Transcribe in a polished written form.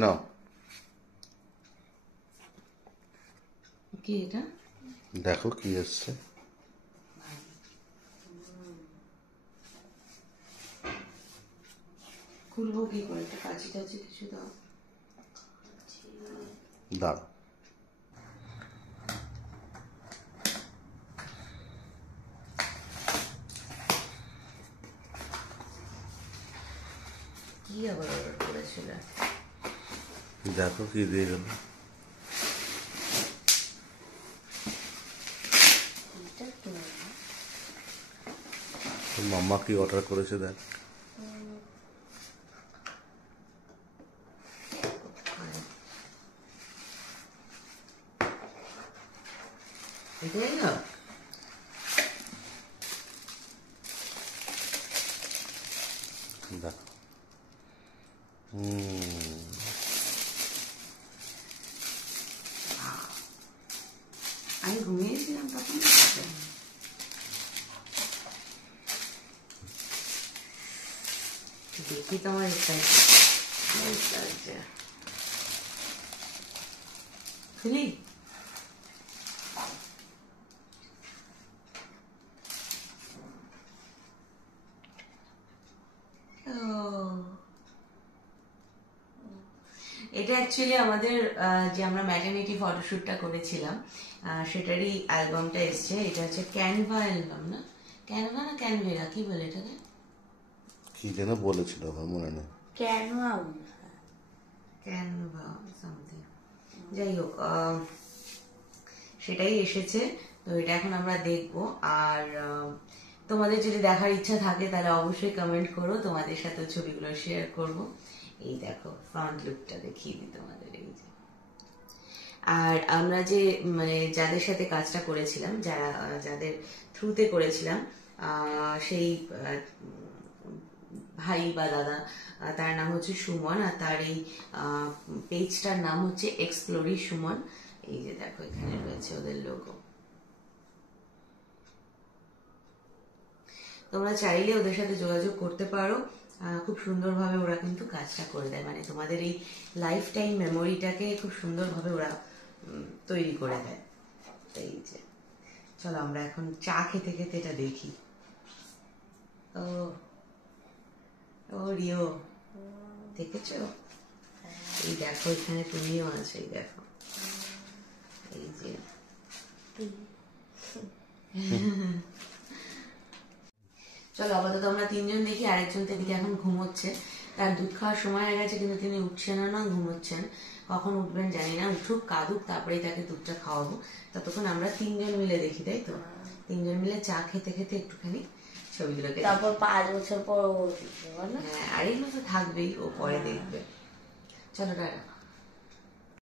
নাও কি এটা দেখো কি এসছে। খুলবো কি করে? কাঁচি টাচি কিছু দাও। দাও কি আবার অর্ডার করেছিল? দেখো কি দিয়ে গেল। মাম্মা কি অর্ডার করেছে দেখ। এটাই না দেখো আমি ঘুমিয়েছিলাম তখন। দেখি তো আমার খুলি। এটা অ্যাকচুয়ালি আমাদের যে আমরা ম্যাটারনিটি ফটোশুটটা করেছিলাম সেটারই অ্যালবামটা এসছে। এটা হচ্ছে ক্যানভা অ্যালবাম, না ক্যানভা না ক্যানভেরা কি বলে এটাকে? কি যেন বলেছিল আমার মনে নেই। ক্যানভা সামথিং, যাই হোক সেটাই এসেছে। তো এটা এখন আমরা দেখবো। আর তোমাদের যদি দেখার ইচ্ছা থাকে তাহলে অবশ্যই কমেন্ট করো, তোমাদের সাথে ছবিগুলো শেয়ার করব। এই দেখো ফ্রন্ট লুকটা দেখিয়ে দিই তোমাদের। এই যে আর আমরা যে মানে যাদের সাথে কাজটা করেছিলাম, যাদের থ্রুতে করেছিলাম সেই ভাই বা দাদা, তার নাম হচ্ছে সুমন। আর তার এই পেজটার নাম হচ্ছে এক্সপ্লোরি সুমন। এই যে দেখো এখানে রয়েছে ওদের লোগো। তোমরা চাইলে ওদের সাথে যোগাযোগ করতে পারো, খুব সুন্দরভাবে ওরা কিন্তু কাজটা করে দেয়। মানে তোমাদের এই লাইফ টাইম মেমোরিটাকে খুব সুন্দরভাবে ওরা তৈরি করে দেয়। এই যে চলো আমরা এখন চা খেতে খেতে এটা দেখি। ও ও রিও দেখেছো? এই দেখো এখানে তুমিও আছো। এই দেখো এই যে চলো আপাতত আমরা তিনজন দেখি। আরেকজন তো এদিকে এখন ঘুমোচ্ছে, তার দুধ খাওয়ার সময় হয়ে গেছে কিন্তু তিনি উঠছেন না, ঘুমোচ্ছেন। কখন উঠবেন জানি না, উঠুক কাঁদুক তারপরেই তাকে দুধটা খাওয়াবো। ততক্ষণ আমরা তিনজন মিলে দেখি, তাই তো? তিনজন মিলে চা খেতে খেতে একটুখানি ছবিগুলোকে, তারপর 5 বছর পর ও দেখবে। হ্যাঁ আর এগুলো তো থাকবেই, ও পরে দেখবে। চলো টাটা।